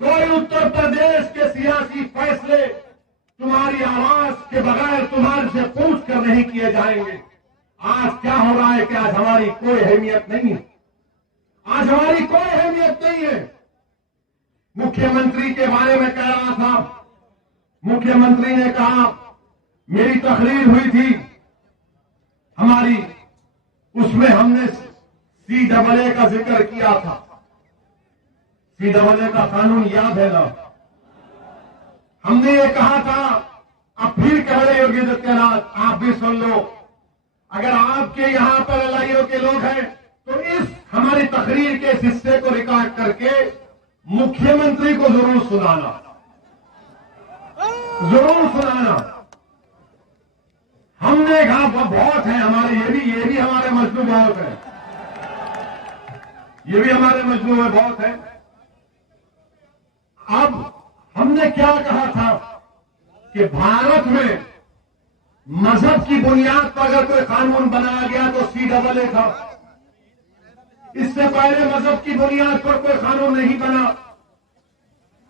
कोई उत्तर प्रदेश के सियासी फैसले तुम्हारी आवाज के बगैर तुम्हारे से पूछ कर नहीं किए जाएंगे। आज क्या हो रहा है कि आज हमारी कोई अहमियत नहीं है। आज हमारी कोई अहमियत नहीं है। मुख्यमंत्री के बारे में कह रहा था, मुख्यमंत्री ने कहा मेरी तकरीर हुई थी हमारी, उसमें हमने CAA का जिक्र किया था। CAA का कानून याद है ना? हमने ये कहा था, अब फिर कह रहे योगी आदित्यनाथ, आप भी सुन लो, अगर आपके यहां पर LIO के लोग हैं तो इस हमारी तकरीर के इस हिस्से को रिकॉर्ड करके मुख्यमंत्री को जरूर सुनाना, जरूर सुनाना। हमने कहा बहुत है हमारे, ये भी हमारे मजलूम बहुत है, ये भी हमारे मजलूम में बहुत है। अब हमने क्या कहा था कि भारत में मजहब की बुनियाद पर अगर कोई कानून बनाया गया तो CAA था। इससे पहले मजहब की बुनियाद पर कोई कानून नहीं बना।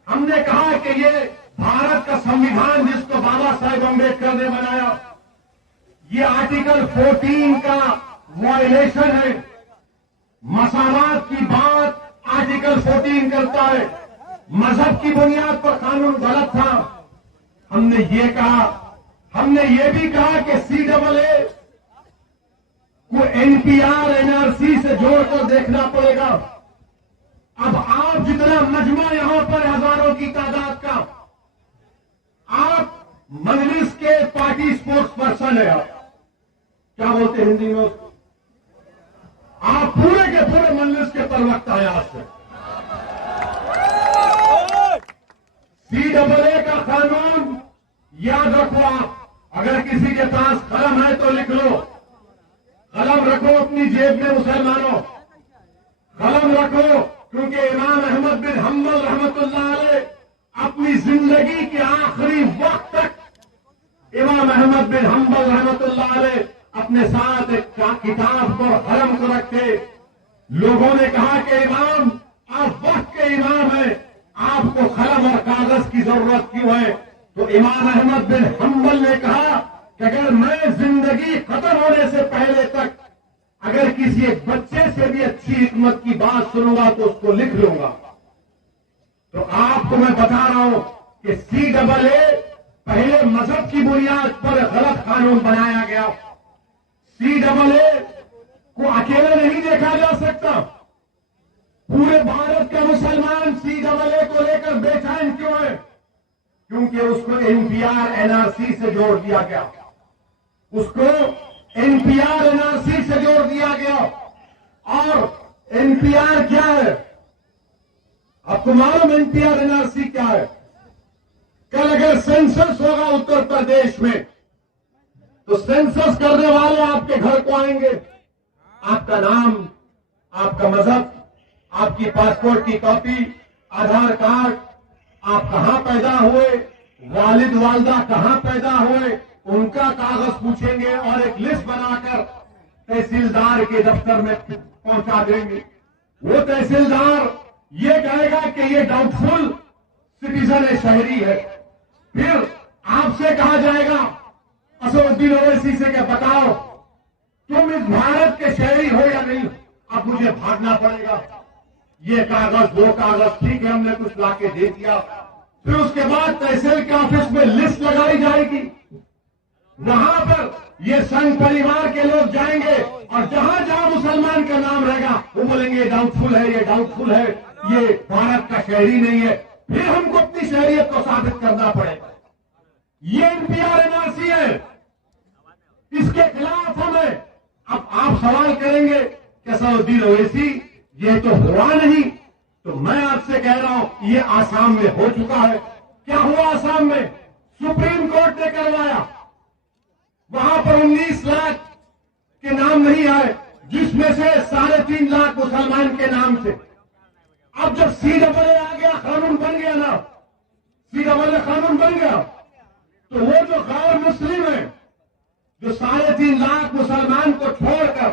हमने कहा कि ये भारत का संविधान जिसको बाबा साहेब अम्बेडकर ने बनाया, ये आर्टिकल 14 का वायलेशन है। मसावात की बात आर्टिकल 14 करता है। मजहब की बुनियाद पर कानून गलत था। हमने ये कहा, हमने ये भी कहा कि CAA को NPR NRC से जोड़कर देखना पड़ेगा। अब आप जितना मजमा यहां पर हजारों की तादाद का, आप मजलिस के पार्टी स्पोर्ट्स पर्सन है, आप क्या बोलते हैं हिंदी में उसको? आप पूरे के पूरे मजलिस के प्रवक्ता हैं आज से। CAA का कानून याद रखो आप। अगर किसी के पास कलम है तो लिख लो, कलम रखो अपनी जेब में मुसलमानों, कलम रखो, क्योंकि इमाम अहमद बिन हम्बल रहमतुल्लाह अलैह अपनी जिंदगी के आखिरी वक्त तक इमाम अहमद बिन हम्बल रहमतुल्लाह अलैह अपने साथ एक किताब को कलम को रखे। लोगों ने कहा कि इमाम आप वक्त के इमाम हैं, आपको कलम और कागज की जरूरत क्यों है? तो इमाम अहमद बिन हम्बल ने कहा कि अगर मैं जिंदगी खत्म होने से पहले तक अगर किसी एक बच्चे से भी अच्छी हिकमत की बात सुनूंगा तो उसको लिख लूंगा। तो आपको मैं बता रहा हूं कि CAA पहले मजहब की बुनियाद पर गलत कानून बनाया गया। CAA को अकेले नहीं देखा जा सकता। पूरे भारत के मुसलमान CAA को लेकर बेचैन क्यों है? क्योंकि उसको NPR NRC से जोड़ दिया गया, उसको NPR NRC से जोड़ दिया गया। और NPR क्या है? आपको मालूम NPR NRC क्या है? कल अगर सेंसस होगा उत्तर प्रदेश में तो सेंसस करने वाले आपके घर को आएंगे। आपका नाम, आपका मजहब, आपकी पासपोर्ट की कॉपी, आधार कार्ड, आप कहां पैदा हुए, वालिद वालदा कहां पैदा हुए, उनका कागज पूछेंगे और एक लिस्ट बनाकर तहसीलदार के दफ्तर में पहुंचा देंगे। वो तहसीलदार ये कहेगा कि ये डाउटफुल सिटीजन है, शहरी है। फिर आपसे कहा जाएगा असदुद्दीन ओवैसी से कि बताओ तुम इस भारत के शहरी हो या नहीं? अब मुझे भागना पड़ेगा। ये कागज, वो कागज, ठीक है हमने कुछ लाके दे दिया। फिर उसके बाद तहसील के ऑफिस में लिस्ट लगाई जाएगी। वहां पर ये संघ परिवार के लोग जाएंगे और जहां जहां मुसलमान का नाम रहेगा वो बोलेंगे डाउटफुल है, ये डाउटफुल है, ये भारत का शहरी नहीं है। फिर हमको अपनी शहरियत को साबित करना पड़ेगा। ये NPR NRC है, इसके खिलाफ हमें। अब आप सवाल करेंगे कि असदुद्दीन ओवैसी ये तो हुआ नहीं, तो मैं आपसे कह रहा हूं ये आसाम में हो चुका है। क्या हुआ आसाम में? सुप्रीम कोर्ट ने करवाया, वहां पर 19 लाख के नाम नहीं आए, जिसमें से 3.5 लाख मुसलमान के नाम थे। अब जब CAA आ गया, कानून बन गया ना, CAA कानून बन गया, तो वो जो गैर मुस्लिम है, जो 3.5 लाख मुसलमान को छोड़कर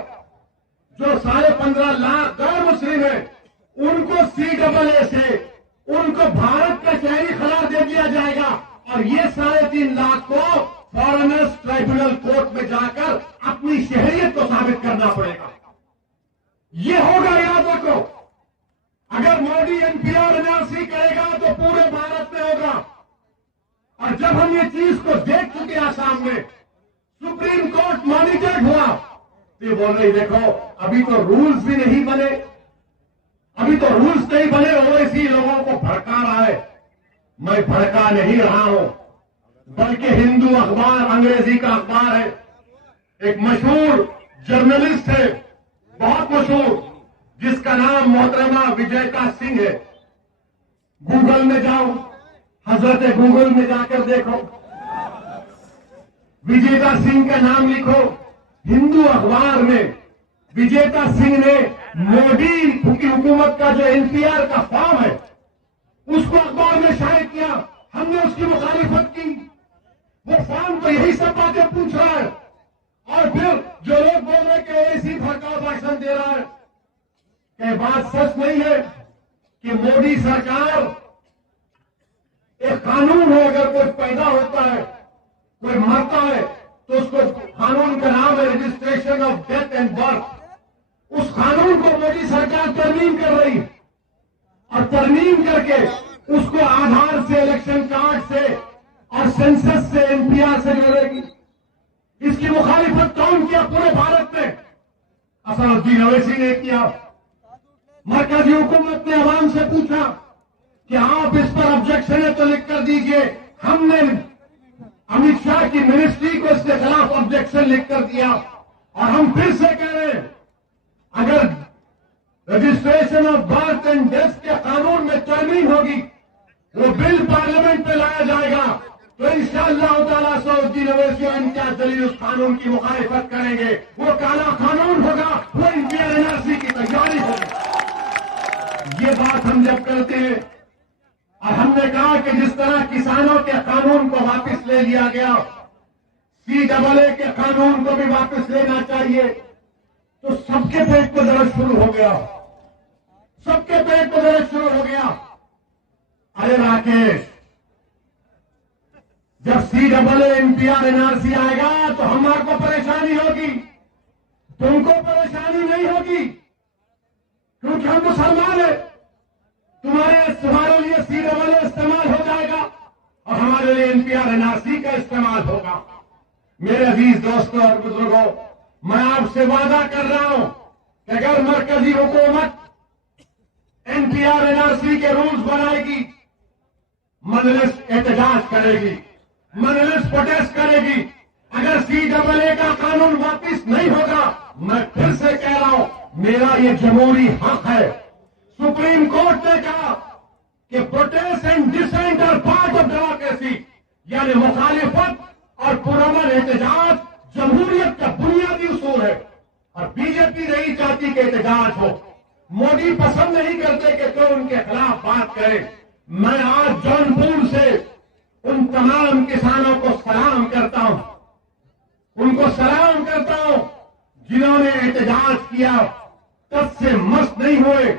जो 15.5 लाख गैर मुस्लिम है, उनको CAA से उनको भारत का शहरी करार दे दिया जाएगा और ये 3.5 लाख को फॉरेनर्स ट्राइब्यूनल कोर्ट में जाकर अपनी शहरियत को साबित करना पड़ेगा। ये होगा, याद रखो। अगर मोदी NPR NRC करेगा तो पूरे भारत में होगा। और जब हम ये चीज को देख चुके आसाम में, सुप्रीम कोर्ट मॉनिटर्ड हुआ, तो ये बोल रही देखो अभी तो रूल्स भी नहीं बने, अभी तो रूल्स नहीं बने, ओवैसी लोगों को भड़का रहा है। मैं भड़का नहीं रहा हूं, बल्कि हिंदू अखबार, अंग्रेजी का अखबार है, एक मशहूर जर्नलिस्ट है, बहुत मशहूर, जिसका नाम मोहतरमा विजयता सिंह है। गूगल में जाओ, हजरत गूगल में जाकर देखो, विजेता सिंह का नाम लिखो। हिंदू अखबार में विजेता सिंह ने मोदी की हुकूमत का जो NPR का फॉर्म है, उसको अखबार में शाये किया। हमने उसकी मुखालिफत की। वो फॉर्म तो यही सब बातें पूछ रहा है और फिर जो लोग बोल रहे कि ओवैसी भड़काऊ भाषण दे रहा है। क्या बात सच नहीं है कि मोदी सरकार एक कानून है, अगर कोई पैदा होता है, कोई मरता है, तो उसको कानून का नाम है registration of death and birth. उस कानून को मोदी सरकार तरमीम कर रही है और तरमीम करके उसको आधार से, इलेक्शन कार्ड से और सेंसस से, NPR से जोड़ेगी। इसकी मुखालिफत कौन किया पूरे भारत में? असदुद्दीन ओवैसी ने किया। मरकजी हुकूमत ने आवाम से पूछा कि आप इस पर ऑब्जेक्शन है तो लिख कर दीजिए। हमने अमित शाह की मिनिस्ट्री को इसके खिलाफ ऑब्जेक्शन लिख कर दिया और हम फिर से कह रहे हैं, अगर registration of birth and death के कानून में तरमीम होगी, वो बिल पार्लियामेंट में लाया जाएगा, तो इंशाअल्लाह ताला असदुद्दीन ओवैसी और इम्तियाज जलील उस कानून की मुखालिफत करेंगे। वो काला कानून होगा, वो NPR NRC की तैयारी होगी। ये बात हम जब करते हैं, और हमने कहा कि जिस तरह किसानों के कानून को वापस ले लिया गया, CAA के कानून को भी वापस लेना चाहिए, तो सबके पेट को दर्द शुरू हो गया, सबके पेट को दर्द शुरू हो गया। अरे राकेश, जब CAA NPR NRC आएगा तो हमारे को परेशानी होगी, तुमको परेशानी नहीं होगी, क्योंकि हम मुसलमान हैं। तुम्हारे लिए CAA इस्तेमाल हो जाएगा और हमारे लिए NPR NRC का इस्तेमाल होगा। मेरे अजीज दोस्तों और बुजुर्गों, मैं आपसे वादा कर रहा हूं कि अगर मरकजी हुकूमत NPR NRC के रूल्स बनाएगी, मजलिस एहतजाज करेगी, मजलिस प्रोटेस्ट करेगी। अगर CAA का कानून वापिस नहीं होगा, मैं फिर से कह रहा हूं, मेरा ये जमहूरी हक है। सुप्रीम कोर्ट ने कहा कि protest and dissent are part of democracy, यानी मुखालिफत और पुरअमन एहतजाज जमहूरियत का बुनियादी उसूल है। और बीजेपी नहीं चाहती कि एहतजाज हो। मोदी पसंद नहीं करते कि कोई उनके खिलाफ बात करे। मैं आज जौनपुर से उन तमाम किसानों को सलाम करता हूं, उनको सलाम करता हूं जिन्होंने एहतजाज किया, तब से मस्त नहीं हुए।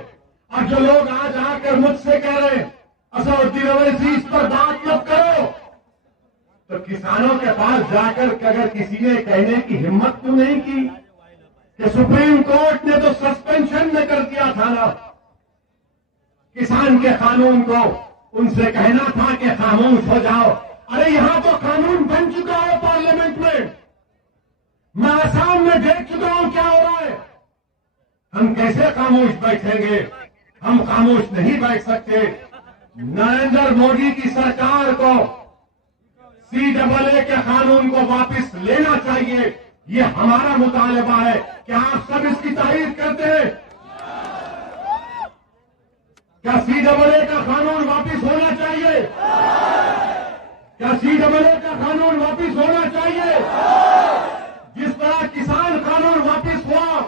और जो लोग आज आकर मुझसे कह रहे हैं असदुद्दीन ओवैसी इस पर बात मत करो, तो किसानों के पास जाकर अगर किसी ने कहने की हिम्मत क्यों नहीं की कि सुप्रीम कोर्ट ने तो सस्पेंशन में कर दिया था ना किसान के कानून को, उनसे कहना था कि खामोश हो जाओ। अरे यहां तो कानून बन चुका है पार्लियामेंट में, मैं आसाम में देख चुका हूं क्या हो रहा है। हम कैसे खामोश बैठेंगे? हम खामोश नहीं बैठ सकते। नरेंद्र मोदी की सरकार को CAA के कानून को वापस लेना चाहिए, ये हमारा मुतालबा है। क्या आप सब इसकी तारीफ करते हैं? क्या CAA का कानून वापस होना चाहिए? क्या CAA का कानून वापस होना चाहिए? जिस तरह किसान कानून वापस हुआ,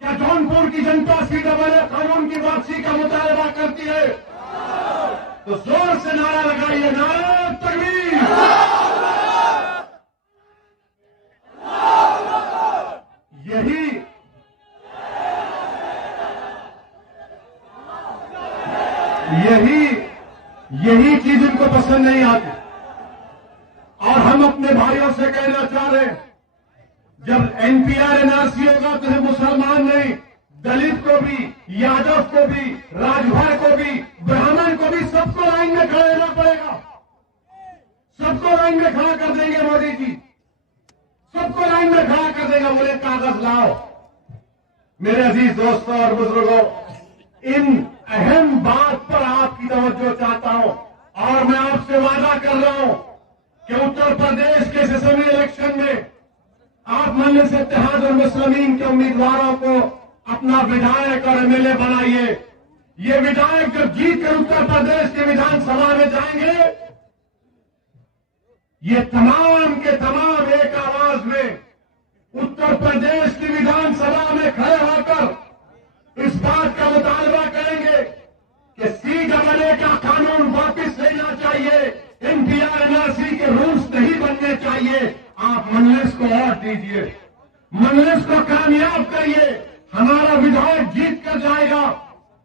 क्या जौनपुर की जनता CAA कानून की वापसी का मुतालबा करती है? तो जोर से नारा लगाइए, नारे तकबीर। हमको पसंद नहीं आती। और हम अपने भाइयों से कहना चाह रहे हैं, जब एनपीआर एनआरसी होगा तो सिर्फ मुसलमान नहीं, दलित को भी, यादव को भी, राजभर को भी, ब्राह्मण को भी, सबको लाइन में खड़ा रहना पड़ेगा। सबको लाइन में खड़ा कर देंगे मोदी जी, सबको लाइन में खड़ा कर देगा। बोले कागज लाओ। मेरे अजीज दोस्तों और बुजुर्गों, इन अहम बात पर आपकी तवज्जो चाहता हूं और मैं आपसे वादा कर रहा हूं कि उत्तर प्रदेश के असेंबली इलेक्शन में आप मजलिस इत्तेहाद और मुस्लिमीन के उम्मीदवारों को अपना विधायक और एमएलए बनाइए। ये विधायक जब जीत कर उत्तर प्रदेश के विधानसभा में जाएंगे, ये तमाम के तमाम एक आवाज में उत्तर प्रदेश की विधानसभा में खड़े होकर इस बात का मुतालबा करेंगे कि सीएए का कानून वापस लेना चाहिए, एनपीआर एनआरसी के रूल्स नहीं बनने चाहिए। आप मजलिस को वोट दीजिए, मजलिस को कामयाब करिए। हमारा विधायक जीत कर जाएगा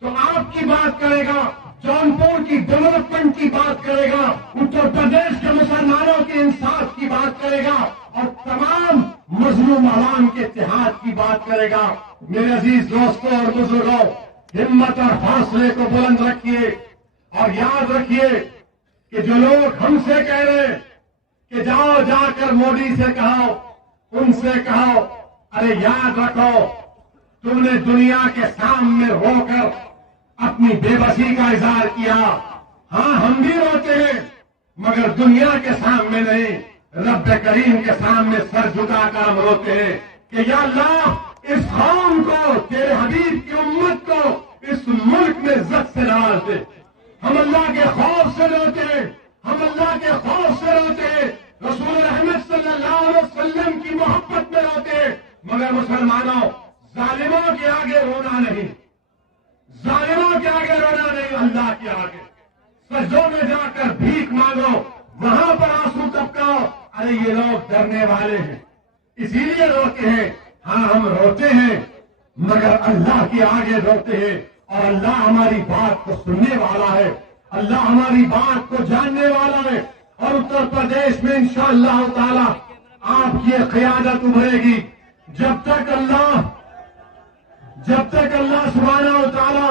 तो आपकी बात करेगा, जौनपुर की डेवलपमेंट की बात करेगा, उत्तर प्रदेश के मुसलमानों के इंसाफ की बात करेगा और तमाम मजलूम आवाम के इत्तेहाद की बात करेगा। मेरे अजीज दोस्तों और बुजुर्गों, हिम्मत और हौसले को बुलंद रखिए और याद रखिए कि जो लोग हमसे कह रहे हैं कि जाओ जाकर मोदी से कहो, उनसे कहो, अरे याद रखो तुमने दुनिया के सामने होकर अपनी बेबसी का इजहार किया। हां, हम भी रोते हैं मगर दुनिया के सामने नहीं, रब करीम के सामने सर झुकाकर हम रोते हैं कि या अल्लाह इस कौम को, तेरे हबीब की उम्मत को इस मुल्क में इज्जत से नवाज दे। हम अल्लाह के खौफ से रोते हैं, हम अल्लाह के खौफ से रोते हैं, रसूल रहमत सल्लल्लाहु अलैहि वसल्लम की मोहब्बत में रोते हैं। मगर मुसलमानों, जालिमों के आगे रोना नहीं, जालिमों के आगे रोना नहीं, अल्लाह के आगे सजदों में जाकर भीख मांगो, वहां पर आंसू टपकाओ। अरे ये लोग डरने वाले हैं, इसीलिए रोते हैं। हाँ, हम रोते हैं मगर अल्लाह के आगे रोते हैं और अल्लाह हमारी बात को सुनने वाला है, अल्लाह हमारी बात को जानने वाला है। और उत्तर प्रदेश में इंशाअल्लाह ताला आपकी क़यादत उभरेगी। जब तक अल्लाह सुब्हानहू व तआला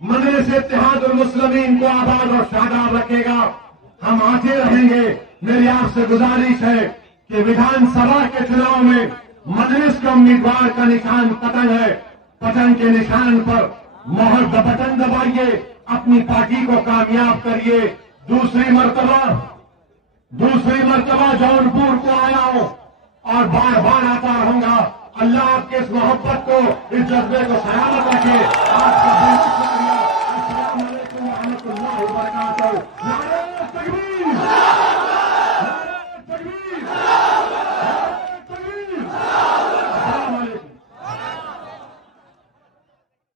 मजलिस इत्तेहाद और मुस्लिमीन को आबाद और शादाब रखेगा, हम आते रहेंगे। मेरी आपसे गुजारिश है कि विधानसभा के चुनाव में मजलिस के उम्मीदवार का निशान पतंग है, पतंग के निशान पर मोहर बटन दबाइए, अपनी पार्टी को कामयाब करिए। दूसरी मर्तबा जौनपुर को आया हूं और बार बार आता रहूंगा। अल्लाह आपके इस मोहब्बत को, इस जज्बे को सलामत रखे। आपका